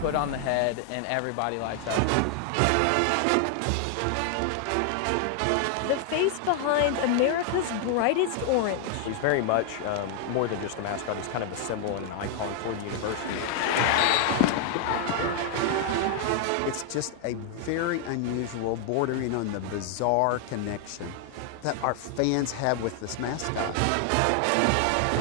put on the head, and everybody lights up. The face behind America's brightest orange. He's very much more than just a mascot. He's kind of a symbol and an icon for the university. It's just a very unusual, bordering on the bizarre connection that our fans have with this mascot.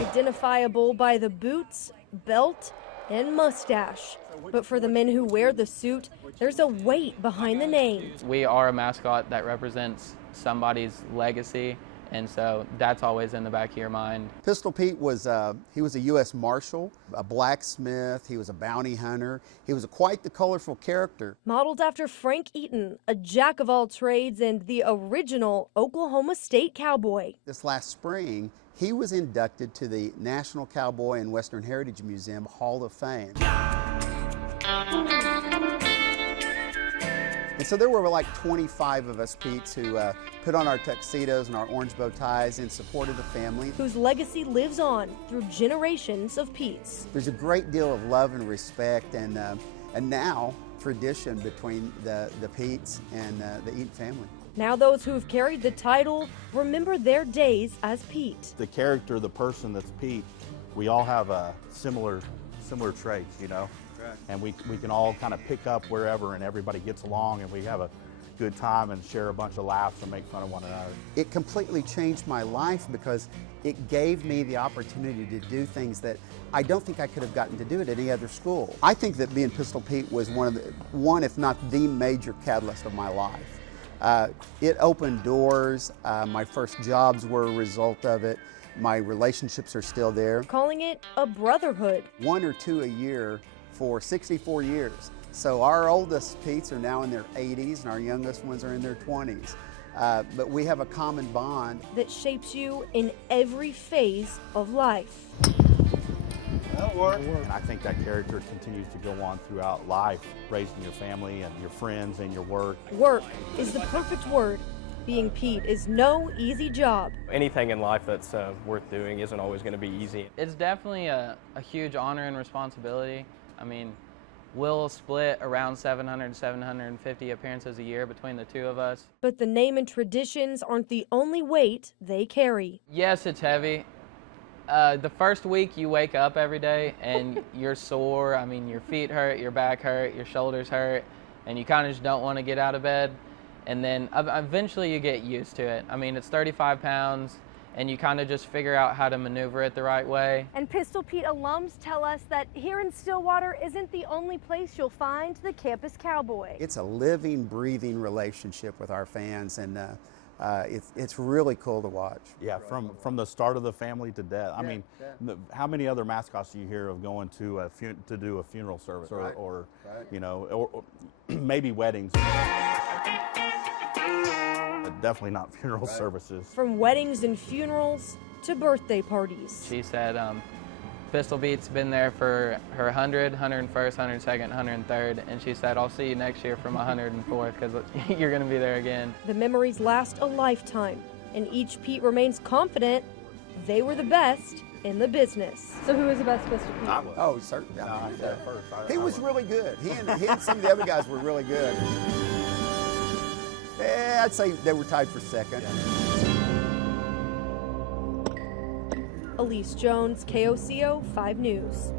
Identifiable by the boots, belt, and mustache. But for the men who wear the suit, there's a weight behind the name. We are a mascot that represents somebody's legacy, and so that's always in the back of your mind. Pistol Pete was he was a U.S. Marshal, a blacksmith, he was a bounty hunter. He was quite the colorful character. Modeled after Frank Eaton, a jack of all trades and the original Oklahoma State Cowboy. This last spring, he was inducted to the National Cowboy and Western Heritage Museum Hall of Fame. And so there were like 25 of us Petes who put on our tuxedos and our orange bow ties in support of the family. Whose legacy lives on through generations of Petes. There's a great deal of love and respect and now tradition between the Petes and the Eaton family. Now those who've carried the title remember their days as Pete. The character, the person that's Pete, we all have similar traits, you know? And we can all kind of pick up wherever, and everybody gets along, and we have a good time and share a bunch of laughs and make fun of one another. It completely changed my life because it gave me the opportunity to do things that I don't think I could have gotten to do at any other school. I think that being Pistol Pete was one if not the major catalyst of my life. It opened doors. My first jobs were a result of it. My relationships are still there. Calling it a brotherhood. 1 or 2 a year for 64 years. So our oldest Petes are now in their 80s and our youngest ones are in their 20s. But we have a common bond that shapes you in every phase of life. That'll work. And I think that character continues to go on throughout life, raising your family and your friends and your work. Work is the perfect word. Being Pete is no easy job. Anything in life that's worth doing isn't always going to be easy. It's definitely a huge honor and responsibility. I mean, we'll split around 700 to 750 appearances a year between the two of us. But the name and traditions aren't the only weight they carry. Yes, it's heavy. The first week you wake up every day and you're sore. I mean, your feet hurt, your back hurt, your shoulders hurt, and you kind of just don't want to get out of bed. And then eventually you get used to it. I mean, it's 35 pounds. And you kind of just figure out how to maneuver it the right way. And Pistol Pete alums tell us that here in Stillwater isn't the only place you'll find the campus cowboy. It's a living, breathing relationship with our fans, and it's really cool to watch. Yeah, from the start of the family to death. I mean, how many other mascots do you hear of going to do a funeral service or you know, or maybe weddings? Definitely not funeral services. From weddings and funerals to birthday parties. She said Pistol Pete's been there for her 100, 101st, 102nd, 103rd, and she said, I'll see you next year for my 104th because you're going to be there again. The memories last a lifetime, and each Pete remains confident they were the best in the business. So who was the best Pistol Pete? I was. Oh, certainly. No, he was really good. He and some of the other guys were really good. Yeah, I'd say they were tied for second. Elise Jones, KOCO 5 News.